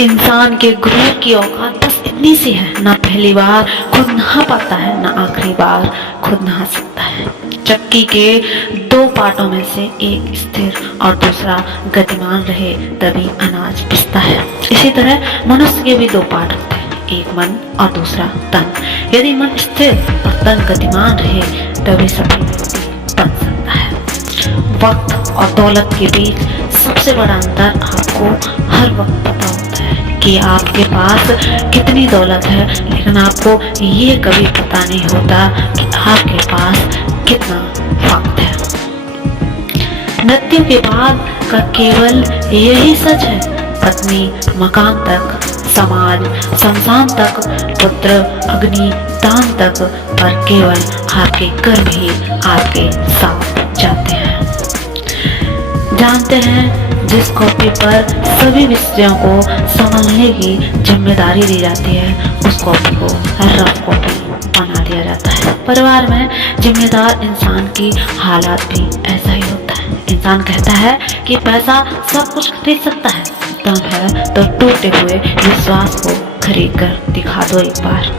इंसान के गुरूर की औकात बस इतनी सी है, ना पहली बार खुद नहा पाता है, ना आखिरी बार खुद नहा सकता है। चक्की के दो पार्टों में से एक स्थिर और दूसरा गतिमान रहे तभी अनाज पिसता है। इसी तरह मनुष्य के भी दो पार्ट होते हैं, एक मन और दूसरा तन। यदि मन स्थिर और तन गतिमान रहे तभी सभी व्यक्ति बन सकता है। वक्त और दौलत के बीच सबसे बड़ा अंतर आपको हर वक्त पता होता है कि आपके पास कितनी दौलत है, लेकिन आपको ये कभी पता नहीं होता कि आपके पास कितना वक्त है। मृत्यु के बाद का केवल यही सच है, पत्नी मकान तक, समाज शमशान तक, पुत्र अग्नि दान तक, पर केवल आपके कर्म ही आपके साथ जाते हैं। जानते हैं, जिस कॉपी पर सभी विषयों को संभालने की जिम्मेदारी दी जाती है, उस कॉपी को रफ कॉपी बना दिया जाता है। परिवार में जिम्मेदार इंसान की हालात भी ऐसा ही होता है। इंसान कहता है कि पैसा सब कुछ खरीद सकता है, दम है तो टूटे हुए विश्वास को खरीद कर दिखा दो एक बार।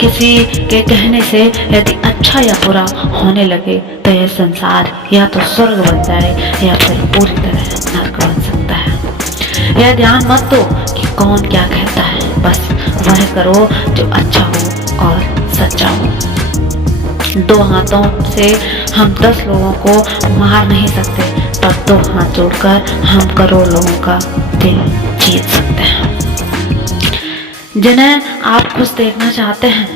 किसी के कहने से यदि अच्छा या बुरा होने लगे तो यह संसार या तो स्वर्ग बन जाए या फिर पूरी तरह नर्क बन सकता है। यह ध्यान मत दो कि कौन क्या कहता है, बस वह करो जो अच्छा हो और सच्चा हो। दो हाथों से हम 10 लोगों को मार नहीं सकते, पर 2 हाथ जोड़कर हम करोड़ लोगों का दिल जीत सकते हैं। जिन्हें आप खुश देखना चाहते हैं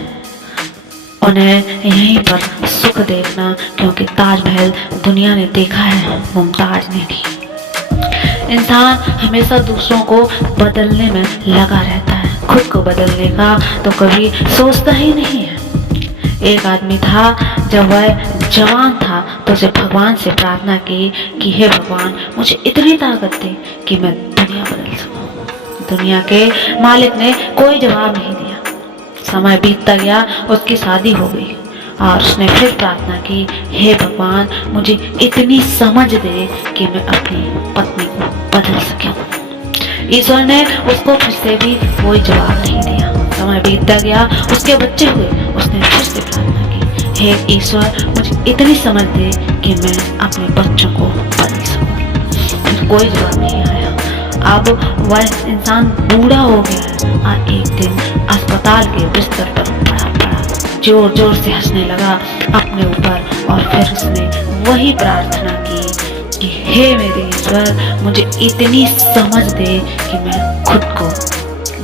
उन्हें यहीं पर सुख देखना, क्योंकि ताजमहल दुनिया ने देखा है, मुमताज ने नहीं। इंसान हमेशा दूसरों को बदलने में लगा रहता है, खुद को बदलने का तो कभी सोचता ही नहीं है। एक आदमी था, जब वह जवान था तो उसे भगवान से प्रार्थना की कि हे भगवान, मुझे इतनी ताकत दे कि मैं दुनिया बदल सकूं। दुनिया के मालिक ने कोई जवाब नहीं दिया। समय बीतता गया, उसकी शादी हो गई और उसने फिर प्रार्थना की, हे भगवान, मुझे इतनी समझ दे कि मैं अपनी पत्नी को बदल सकूं। ईश्वर ने उसको फिर से भी कोई जवाब नहीं दिया। समय बीतता गया, उसके बच्चे हुए, उसने फिर से प्रार्थना की, हे ईश्वर, मुझे इतनी समझ दे कि मैं अपने बच्चों को बदल सकूं। फिर कोई जवाब नहीं आया। अब वह इंसान बूढ़ा हो गया है और एक दिन अस्पताल के बिस्तर पर पड़ा जोर जोर से हंसने लगा अपने ऊपर, और फिर उसने वही प्रार्थना की कि हे मेरे ईश्वर, मुझे इतनी समझ दे कि मैं खुद को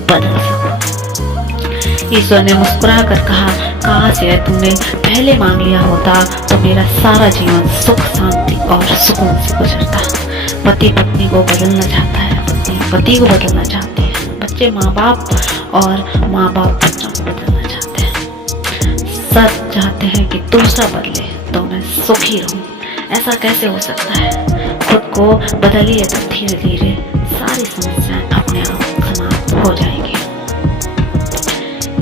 बदल सकूं। ईश्वर ने मुस्कुरा कर कहा, काश यह तूने पहले मांग लिया होता तो मेरा सारा जीवन सुख शांति और सुकून से गुजरता। पति पत्नी को बदलना चाहता है, पति को बदलना चाहती है, बच्चे माँ बाप और माँ बाप बच्चों को बदलना चाहते हैं। सब चाहते हैं कि दूसरा बदले तो मैं सुखी रहूं। ऐसा कैसे हो सकता है? खुद को बदलिए तो धीरे धीरे सारी समस्याएं अपने आप समाप्त हो जाएंगी।